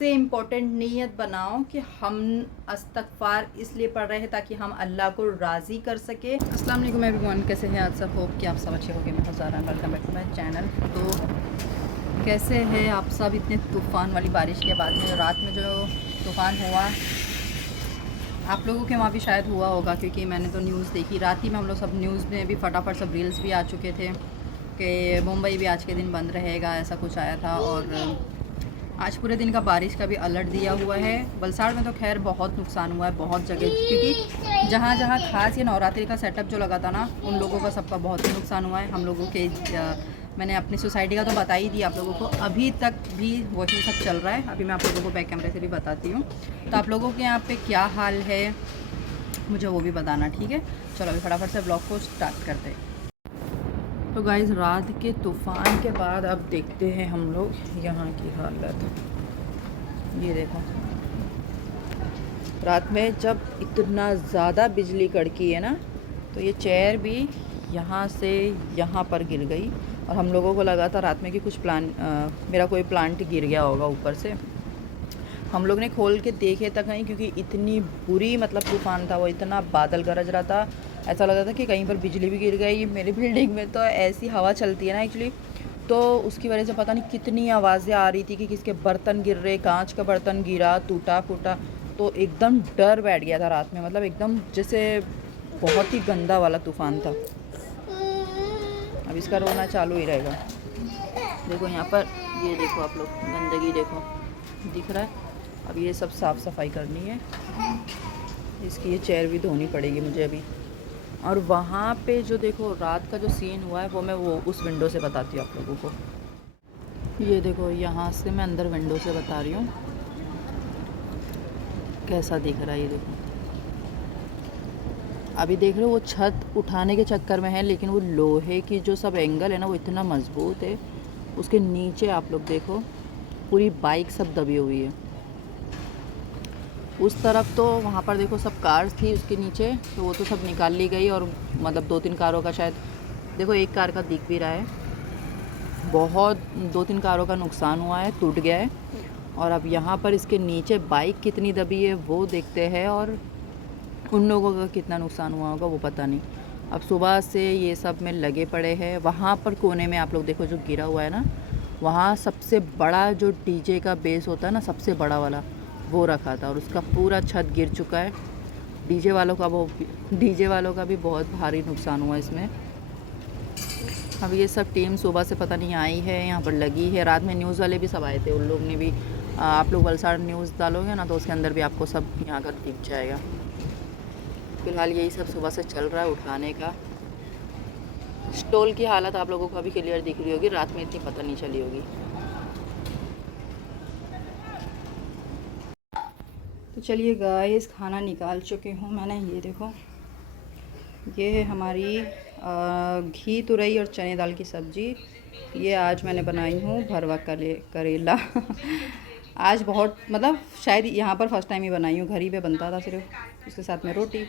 से इम्पोर्टेंट नीयत बनाओ कि हम इस्तग़फ़ार इसलिए पढ़ रहे हैं ताकि हम अल्लाह को राज़ी कर सके। अस्सलाम वालेकुम एवरीवन, कैसे हैं आप सब? होप कि आप सब अच्छे होंगे। मैं Zara, welcome back to my channel. तो कैसे हैं आप सब इतने तूफ़ान वाली बारिश के बाद में? रात में जो तूफ़ान हुआ आप लोगों के वहाँ भी शायद हुआ होगा, क्योंकि मैंने तो न्यूज़ देखी। रात ही में हम लोग सब न्यूज़ में भी फटाफट सब रील्स भी आ चुके थे कि मुंबई भी आज के दिन बंद रहेगा, ऐसा कुछ आया था। और आज पूरे दिन का बारिश का भी अलर्ट दिया हुआ है। वलसाड़ में तो खैर बहुत नुकसान हुआ है बहुत जगह, क्योंकि जहाँ जहाँ खास ये नवरात्रि का सेटअप जो लगा था ना, उन लोगों का सबका बहुत ही नुकसान हुआ है। हम लोगों के मैंने अपनी सोसाइटी का तो बता ही दिया आप लोगों को, अभी तक भी वही सब चल रहा है। अभी मैं आप लोगों को बैक कैमरे से भी बताती हूँ, तो आप लोगों के यहाँ पे क्या हाल है मुझे वो भी बताना, ठीक है? चलो अभी फटाफट से ब्लॉग को स्टार्ट करते हैं। तो गाइज़, रात के तूफ़ान के बाद अब देखते हैं हम लोग यहाँ की हालत। ये देखो, रात में जब इतना ज़्यादा बिजली कड़की है ना, तो ये चेयर भी यहाँ से यहाँ पर गिर गई। और हम लोगों को लगा था रात में कि कुछ मेरा कोई प्लांट गिर गया होगा ऊपर से। हम लोग ने खोल के देखे तक नहीं, क्योंकि इतनी बुरी मतलब तूफ़ान था वो, इतना बादल गरज रहा था, ऐसा लग रहा था कि कहीं पर बिजली भी गिर गई। मेरी बिल्डिंग में तो ऐसी हवा चलती है ना एक्चुअली, तो उसकी वजह से पता नहीं कितनी आवाज़ें आ रही थी कि किसके बर्तन गिर रहे, कांच का बर्तन गिरा, टूटा फूटा। तो एकदम डर बैठ गया था रात में, मतलब एकदम जैसे बहुत ही गंदा वाला तूफ़ान था। अब इसका रोना चालू ही रहेगा। देखो यहाँ पर, ये देखो आप लोग, गंदगी देखो, दिख रहा है। अब ये सब साफ़ सफाई करनी है, इसकी ये चेयर भी धोनी पड़ेगी मुझे अभी। और वहाँ पे जो देखो रात का जो सीन हुआ है वो उस विंडो से बताती हूँ आप लोगों को। ये देखो, यहाँ से मैं अंदर विंडो से बता रही हूँ कैसा दिख रहा है। ये देखो, अभी देख रहे हो वो छत उठाने के चक्कर में है, लेकिन वो लोहे की जो सब एंगल है ना वो इतना मज़बूत है। उसके नीचे आप लोग देखो, पूरी बाइक सब दबी हुई है। उस तरफ तो वहाँ पर देखो सब कार्स थी उसके नीचे, तो वो तो सब निकाल ली गई। और मतलब 2-3 कारों का शायद, देखो एक कार का दिख भी रहा है, बहुत 2-3 कारों का नुकसान हुआ है, टूट गया है। और अब यहाँ पर इसके नीचे बाइक कितनी दबी है वो देखते हैं, और उन लोगों का कितना नुकसान हुआ होगा वो पता नहीं। अब सुबह से ये सब में लगे पड़े हैं। वहाँ पर कोने में आप लोग देखो जो गिरा हुआ है ना, वहाँ सबसे बड़ा जो डीजे का बेस होता है ना, सबसे बड़ा वाला, वो रखा था और उसका पूरा छत गिर चुका है। डीजे वालों का भी बहुत भारी नुकसान हुआ इसमें। अब ये सब टीम सुबह से पता नहीं आई है, यहाँ पर लगी है। रात में न्यूज़ वाले भी सब आए थे, उन लोग ने भी आप लोग वलसाड़ न्यूज़ डालोगे ना तो उसके अंदर भी आपको सब यहाँ का दिख जाएगा। फ़िलहाल यही सब सुबह से चल रहा है उठाने का। स्टॉल की हालत आप लोगों को अभी क्लियर दिख रही होगी, रात में इतनी पता नहीं चली होगी। तो चलिए गाइस, खाना निकाल चुकी हूँ मैंने। ये देखो, ये है हमारी घी तुरई और चने दाल की सब्ज़ी। ये आज मैंने बनाई हूँ भरवा करेला आज बहुत मतलब शायद यहाँ पर फर्स्ट टाइम ही बनाई हूँ, घर ही पे बनता था सिर्फ, उसके साथ में रोटी।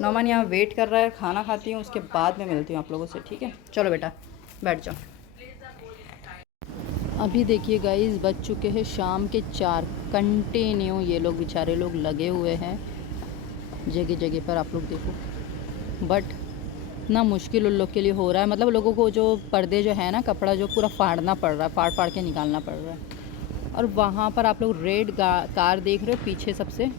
नौमान यहाँ वेट कर रहा है, खाना खाती हूँ उसके बाद में मिलती हूँ आप लोगों से, ठीक है? चलो बेटा बैठ जाओ। अभी देखिए गाइस, बज चुके हैं शाम के 4। कंटिन्यू ये लोग बेचारे लोग लगे हुए हैं जगह जगह पर, आप लोग देखो। बट ना मुश्किल उन लोग के लिए हो रहा है, मतलब लोगों को जो पर्दे जो है ना, कपड़ा जो पूरा फाड़ना पड़ रहा है, फाड़ फाड़ के निकालना पड़ रहा है। और वहाँ पर आप लोग रेड कार देख रहे हो पीछे सबसे,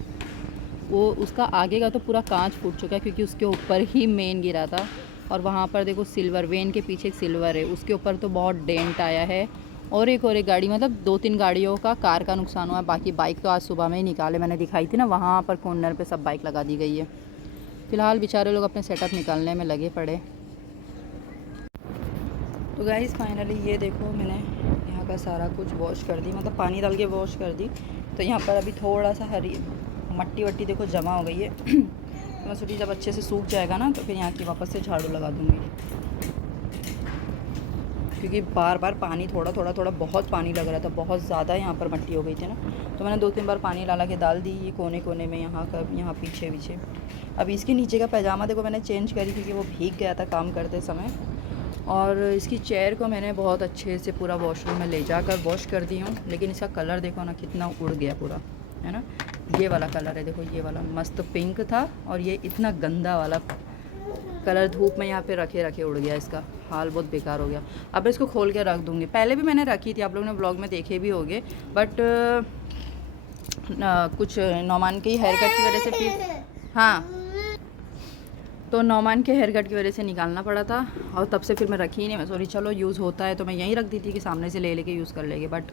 वो उसका आगे का तो पूरा कांच फूट चुका है, क्योंकि उसके ऊपर ही मेन गिरा था। और वहाँ पर देखो सिल्वर वेन के पीछे एक सिल्वर है, उसके ऊपर तो बहुत डेंट आया है। और एक गाड़ी, मतलब 2-3 गाड़ियों का, कार का नुकसान हुआ है। बाकी बाइक तो आज सुबह में ही निकाले, मैंने दिखाई थी ना, वहाँ पर कॉर्नर पे सब बाइक लगा दी गई है। फ़िलहाल बेचारे लोग अपने सेटअप निकालने में लगे पड़े। तो गाइस फाइनली ये देखो, मैंने यहाँ का सारा कुछ वॉश कर दी, मतलब पानी डाल के वॉश कर दी। तो यहाँ पर अभी थोड़ा सा हरी मट्टी वट्टी देखो जमा हो गई है तो मैं सोची जब अच्छे से सूख जाएगा ना तो फिर यहाँ की वापस से झाड़ू लगा दूँगी, क्योंकि बार बार पानी थोड़ा बहुत पानी लग रहा था, बहुत ज़्यादा यहाँ पर मट्टी हो गई थी ना। तो मैंने 2-3 बार पानी ला के डाल दी, ये कोने कोने में, यहाँ पीछे। अब इसके नीचे का पैजामा देखो मैंने चेंज करी, क्योंकि वो भीग गया था काम करते समय। और इसकी चेयर को मैंने बहुत अच्छे से पूरा वॉशरूम में ले जाकर वॉश कर दी हूँ, लेकिन इसका कलर देखो ना कितना उड़ गया पूरा, है ना। ये वाला कलर है, देखो ये वाला मस्त पिंक था और ये इतना गंदा वाला कलर धूप में यहाँ पे रखे रखे उड़ गया, इसका हाल बहुत बेकार हो गया। अब इसको खोल के रख दूँगी। पहले भी मैंने रखी थी, आप लोगों ने ब्लॉग में देखे भी होंगे, बट कुछ नौमान के हेयर कट की वजह से फिर, हाँ, तो नौमान के हेयर कट की वजह से निकालना पड़ा था और तब से फिर मैं रखी ही नहीं। मैं सॉरी, चलो यूज़ होता है तो मैं यहीं रख दी थी कि सामने से ले लेके यूज़ कर लेंगे, बट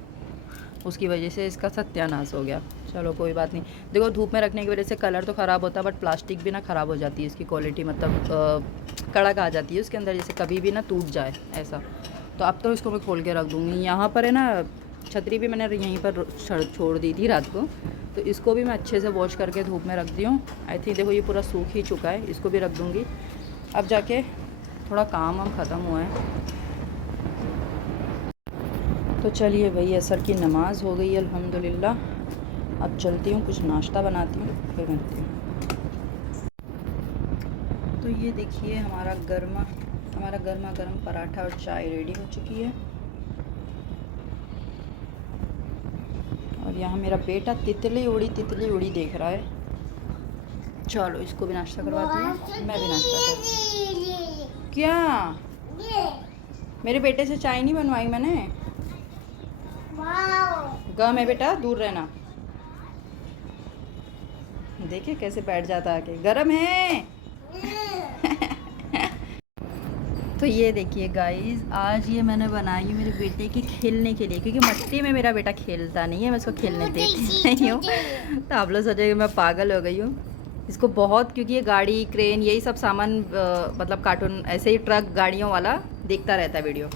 उसकी वजह से इसका सत्यानाश हो गया। चलो कोई बात नहीं। देखो धूप में रखने की वजह से कलर तो ख़राब होता है, बट प्लास्टिक भी ना ख़राब हो जाती है, इसकी क्वालिटी मतलब कड़क आ जाती है उसके अंदर, जैसे कभी भी ना टूट जाए ऐसा। तो अब तो इसको मैं खोल के रख दूँगी। यहाँ पर है ना छतरी भी मैंने यहीं पर छोड़ दी थी रात को, तो इसको भी मैं अच्छे से वॉश करके धूप में रख दी हूँ। आई थिंक देखो ये पूरा सूख ही चुका है, इसको भी रख दूँगी। अब जाके थोड़ा काम हम ख़त्म हुआ है, तो चलिए भाई असर की नमाज़ हो गई अल्हम्दुलिल्लाह। अब चलती हूँ, कुछ नाश्ता बनाती हूँ, फिर मिलती हूँ। तो ये देखिए हमारा गर्मा गर्म पराठा और चाय रेडी हो चुकी है। और यहाँ मेरा बेटा तितली उड़ी देख रहा है। चलो इसको भी नाश्ता करवाती हूँ, मैं भी नाश्ता करती। क्या मेरे बेटे से चाय नहीं बनवाई मैंने? गम है बेटा, दूर रहना। देखिए कैसे बैठ जाता आके, गरम है। तो ये देखिए गाइस, आज ये मैंने बनाई मेरे बेटे के खेलने के लिए, क्योंकि मट्टी में मेरा बेटा खेलता नहीं है, मैं उसको खेलने देती नहीं हूँ। तो आप लोग सोचेंगे मैं पागल हो गई हूँ इसको बहुत, क्योंकि ये गाड़ी क्रेन यही सब सामान मतलब कार्टून ऐसे ही ट्रक गाड़ियों वाला देखता रहता है वीडियो।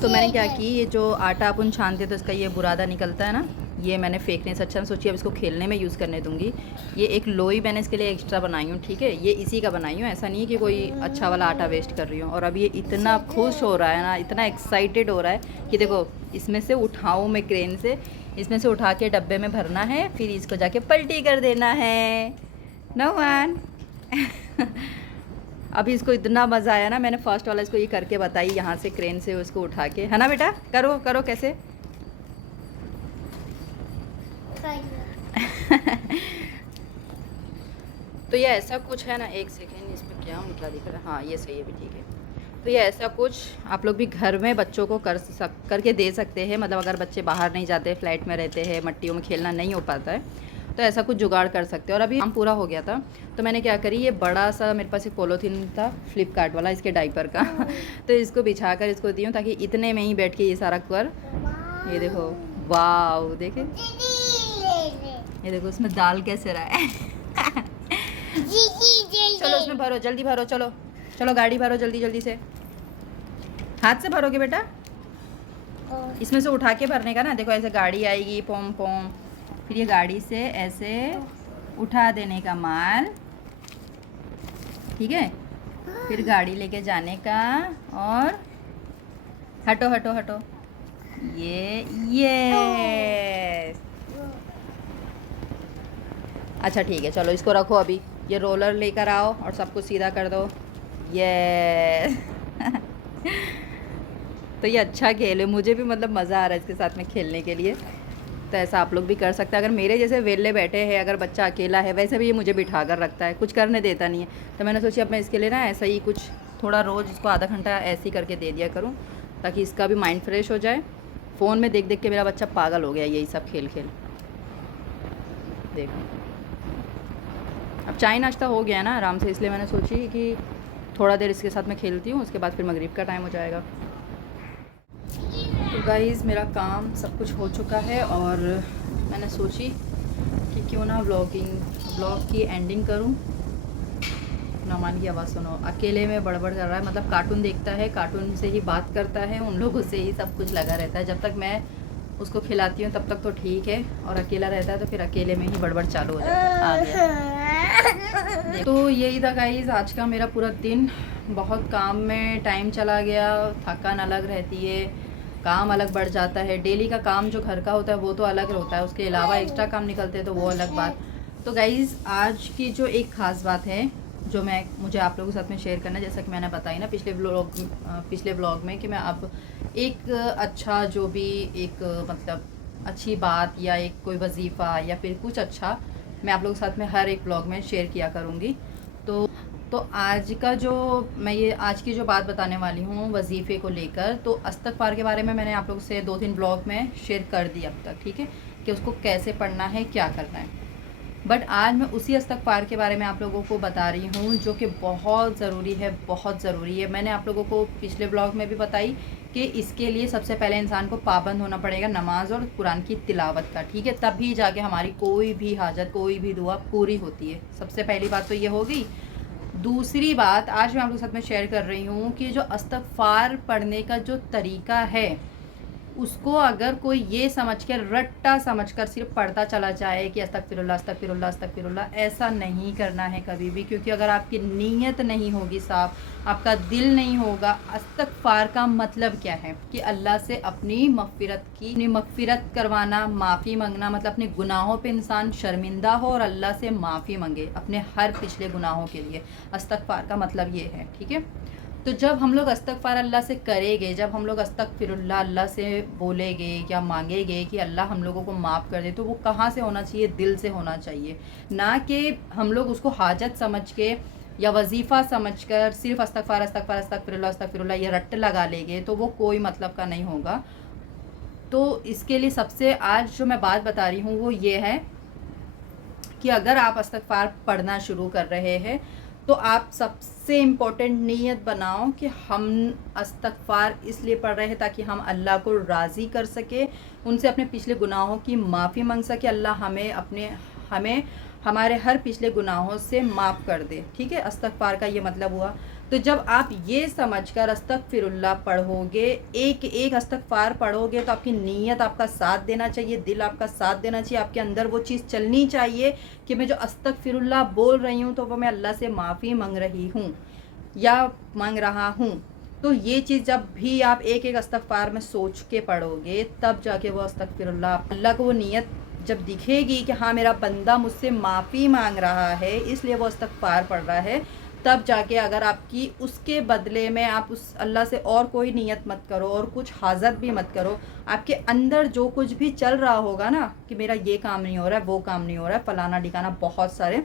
तो मैंने क्या की, ये जो आटा अपन छानते तो इसका ये बुरादा निकलता है ना, ये मैंने फेंकने से अच्छा सोची अब इसको खेलने में यूज़ करने दूंगी। ये एक लोई मैंने इसके लिए एक्स्ट्रा बनाई हूँ, ठीक है, ये इसी का बनाई हूँ, ऐसा नहीं है कि कोई अच्छा वाला आटा वेस्ट कर रही हूँ। और अब ये इतना खुश हो रहा है ना, इतना एक्साइटेड हो रहा है कि देखो इसमें से उठाऊँ मैं क्रेन से, इसमें से उठा के डब्बे में भरना है, फिर इसको जाके पलटी कर देना है। नौमान अभी इसको इतना मज़ा आया ना, मैंने फर्स्ट वाला इसको ये करके बताई, यहाँ से क्रेन से उसको उठा के, है ना बेटा, करो करो कैसे। तो ये ऐसा कुछ है ना, एक सेकेंड, इसमें क्या निकला दिख रहा है, हाँ ये सही है भी, ठीक है। तो ये ऐसा कुछ आप लोग भी घर में बच्चों को करके दे सकते हैं, मतलब अगर बच्चे बाहर नहीं जाते, फ्लैट में रहते हैं, मट्टियों में खेलना नहीं हो पाता है, तो ऐसा कुछ जुगाड़ कर सकते हो। और अभी काम पूरा हो गया था तो मैंने क्या करी, ये बड़ा सा मेरे पास एक पॉलीथीन था फ्लिपकार्ट वाला, इसके डाइपर का तो इसको बिछा कर इसको दी हूँ, ताकि इतने में ही बैठ के ये सारा कर, ये देखो वाह, देखे ये देखो उसमें दाल कैसे रहा है। चलो उसमें भरो, जल्दी भरो, चलो चलो गाड़ी भरो जल्दी जल्दी से। हाथ से भरोगे बेटा, इसमें से उठा के भरने का ना, देखो ऐसे गाड़ी आएगी पोम पोम, फिर ये गाड़ी से ऐसे उठा देने का माल, ठीक है, फिर गाड़ी लेके जाने का, और हटो हटो हटो, ये अच्छा ठीक है, चलो इसको रखो, अभी ये रोलर लेकर आओ और सब कुछ सीधा कर दो, ये तो ये अच्छा खेल है, मुझे भी मतलब मज़ा आ रहा है इसके साथ में खेलने के लिए। तो ऐसा आप लोग भी कर सकते हैं, अगर मेरे जैसे वेले बैठे हैं, अगर बच्चा अकेला है, वैसे भी ये मुझे बिठा कर रखता है, कुछ करने देता नहीं है, तो मैंने सोचा अब मैं इसके लिए ना ऐसा ही कुछ थोड़ा रोज़ इसको आधा घंटा ऐसे ही करके दे दिया करूँ, ताकि इसका भी माइंड फ्रेश हो जाए। फ़ोन में देख देख के मेरा बच्चा पागल हो गया यही सब खेल खेल। देखो अब चाय नाश्ता हो गया ना आराम से, इसलिए मैंने सोची कि थोड़ा देर इसके साथ मैं खेलती हूँ, उसके बाद फिर मगरिब का टाइम हो जाएगा। तो गाइज़ मेरा काम सब कुछ हो चुका है और मैंने सोची कि क्यों ना ब्लॉग की एंडिंग करूं। नौमान की आवाज़ सुनो, अकेले में बड़बड़ कर रहा है, मतलब कार्टून देखता है, कार्टून से ही बात करता है, उन लोगों से ही सब कुछ लगा रहता है। जब तक मैं उसको खिलाती हूँ तब तक तो ठीक है, और अकेला रहता है तो फिर अकेले में ही बड़बड़ चालू हो जाता है। तो यही था गाइज़ आज का मेरा पूरा दिन, बहुत काम में टाइम चला गया, थकान अलग रहती है, काम अलग बढ़ जाता है। डेली का काम जो घर का होता है वो तो अलग होता है, उसके अलावा एक्स्ट्रा काम निकलते हैं तो वो अलग बात। तो गाइज़ आज की जो एक ख़ास बात है जो मुझे आप लोगों के साथ में शेयर करना है। जैसा कि मैंने बताई ना पिछले व्लॉग में कि मैं अब एक अच्छा जो भी एक मतलब अच्छी बात या एक कोई वजीफ़ा या फिर कुछ अच्छा मैं आप लोगों के साथ में हर एक व्लॉग में शेयर किया करूँगी। तो आज का जो आज की जो बात बताने वाली हूँ वजीफ़े को लेकर, तो इस्तग़फ़ार के बारे में मैंने आप लोगों से 2-3 ब्लॉग में शेयर कर दिया अब तक, ठीक है, कि उसको कैसे पढ़ना है, क्या करना है। बट आज मैं उसी इस्तग़फ़ार के बारे में आप लोगों को बता रही हूँ जो कि बहुत ज़रूरी है, बहुत ज़रूरी है। मैंने आप लोगों को पिछले ब्लॉग में भी बताई कि इसके लिए सबसे पहले इंसान को पाबंद होना पड़ेगा नमाज और कुरान की तिलावत का, ठीक है, तभी जाके हमारी कोई भी हाजत, कोई भी दुआ पूरी होती है। सबसे पहली बात तो ये हो गई। दूसरी बात आज मैं आप लोगों के साथ में शेयर कर रही हूँ कि जो इस्तग़फ़ार पढ़ने का जो तरीका है, उसको अगर कोई ये समझ के रट्टा समझ कर सिर्फ पढ़ता चला जाए कि अस्तग़फ़िरुल्लाह अस्तग़फ़िरुल्लाह अस्तग़फ़िरुल्लाह, ऐसा नहीं करना है कभी भी। क्योंकि अगर आपकी नीयत नहीं होगी साफ़, आपका दिल नहीं होगा, इस्तग़फ़ार का मतलब क्या है कि अल्लाह से अपनी मग़फ़िरत करवाना, माफ़ी मांगना, मतलब अपने गुनाहों पे इंसान शर्मिंदा हो और अल्लाह से माफ़ी मांगे अपने हर पिछले गुनाहों के लिए। इस्तग़फ़ार का मतलब ये है, ठीक है। तो जब हम लोग इस्तग़फ़ार अल्लाह से करेंगे, जब हम लोग अस्तग़फ़िरुल्लाह अल्लाह से बोलेंगे या मांगेंगे कि अल्लाह हम लोगों को माफ़ कर दे, तो वो कहाँ से होना चाहिए? दिल से होना चाहिए। ना कि हम लोग उसको हाजत समझ के या वजीफ़ा समझ कर सिर्फ इस्तग़फ़ार इस्तग़फ़ार अस्तग़फ़िरुल्लाह अस्तग़फ़िरुल्लाह ये रट्ट लगा लेंगे, तो वो कोई मतलब का नहीं होगा। तो इसके लिए सबसे आज जो मैं बात बता रही हूँ वो ये है कि अगर आप इस्तग़फ़ार पढ़ना शुरू कर रहे हैं तो आप सबसे इम्पोर्टेंट नीयत बनाओ कि हम इस्तग़फ़ार इसलिए पढ़ रहे हैं ताकि हम अल्लाह को राज़ी कर सके, उनसे अपने पिछले गुनाहों की माफ़ी मांग सके, अल्लाह हमें हमारे हर पिछले गुनाहों से माफ़ कर दे, ठीक है। इस्तग़फ़ार का ये मतलब हुआ। तो जब आप ये समझकर अस्तग़फ़िरुल्लाह पढ़ोगे, एक एक इस्तग़फ़ार पढ़ोगे, तो आपकी नीयत आपका साथ देना चाहिए, दिल आपका साथ देना चाहिए, आपके अंदर वो चीज़ चलनी चाहिए कि मैं जो अस्तग़फ़िरुल्लाह बोल रही हूँ तो वो मैं अल्लाह से माफ़ी मांग रही हूँ या मांग रहा हूँ। तो ये चीज़ जब भी आप एक एक इस्तग़फ़ार में सोच के पढ़ोगे, तब जाके वो अस्तग़फ़िरुल्लाह अल्लाह को वो नीयत जब दिखेगी कि हाँ मेरा बंदा मुझसे माफ़ी मांग रहा है इसलिए वो इस्तग़फ़ार पढ़ रहा है, तब जाके अगर आपकी उसके बदले में आप उस अल्लाह से और कोई नियत मत करो और कुछ हाजत भी मत करो, आपके अंदर जो कुछ भी चल रहा होगा ना कि मेरा ये काम नहीं हो रहा है, वो काम नहीं हो रहा है, फलाना ठिकाना बहुत सारे,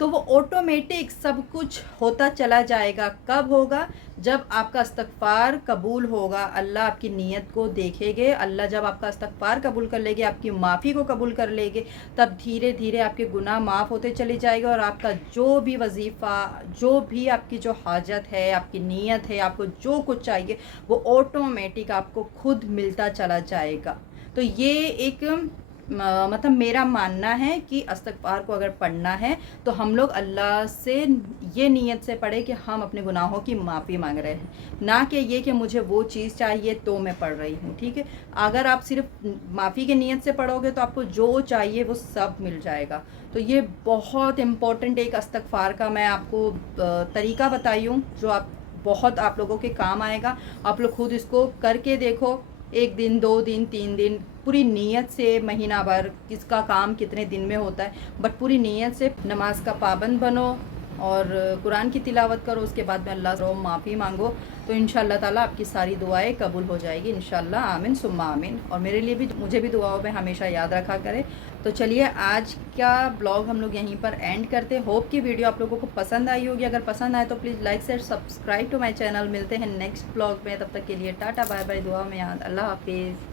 तो वो ऑटोमेटिक सब कुछ होता चला जाएगा। कब होगा? जब आपका इस्तग़फ़ार कबूल होगा, अल्लाह आपकी नीयत को देखेंगे, अल्लाह जब आपका इस्तग़फ़ार कबूल कर लेंगे, आपकी माफ़ी को कबूल कर लेंगे, तब धीरे धीरे आपके गुनाह माफ़ होते चले जाएंगे और आपका जो भी वजीफ़ा, जो भी आपकी जो हाजत है, आपकी नीयत है, आपको जो कुछ चाहिए वो ऑटोमेटिक आपको खुद मिलता चला जाएगा। तो ये एक मतलब मेरा मानना है कि इस्तग़फ़ार को अगर पढ़ना है तो हम लोग अल्लाह से ये नीयत से पढ़े कि हम अपने गुनाहों की माफ़ी मांग रहे हैं, ना कि ये कि मुझे वो चीज़ चाहिए तो मैं पढ़ रही हूँ, ठीक है। अगर आप सिर्फ माफ़ी की नीयत से पढ़ोगे तो आपको जो चाहिए वो सब मिल जाएगा। तो ये बहुत इम्पोर्टेंट एक इस्तग़फ़ार का मैं आपको तरीका बताई हूँ जो आप लोगों के काम आएगा। आप लोग खुद इसको करके देखो, 1 दिन, 2 दिन, 3 दिन, पूरी नीयत से महीना भर, किसका काम कितने दिन में होता है, बट पूरी नीयत से नमाज का पाबंद बनो और कुरान की तिलावत करो, उसके बाद में अल्लाह से माफ़ी मांगो, तो इंशाअल्लाह ताला आपकी सारी दुआएं कबूल हो जाएगी इंशाअल्लाह। आमीन सुम्मा आमीन। और मेरे लिए भी, मुझे भी दुआओं में हमेशा याद रखा करें। तो चलिए आज का ब्लॉग हम लोग यहीं पर एंड करते। होप कि वीडियो आप लोगों को पसंद आई होगी। अगर पसंद आए तो please like share subscribe to my channel. मिलते हैं नेक्स्ट ब्लॉग में, तब तक के लिए टाटा बाय बाय, दुआ में याद, अल्लाह हाफिज़।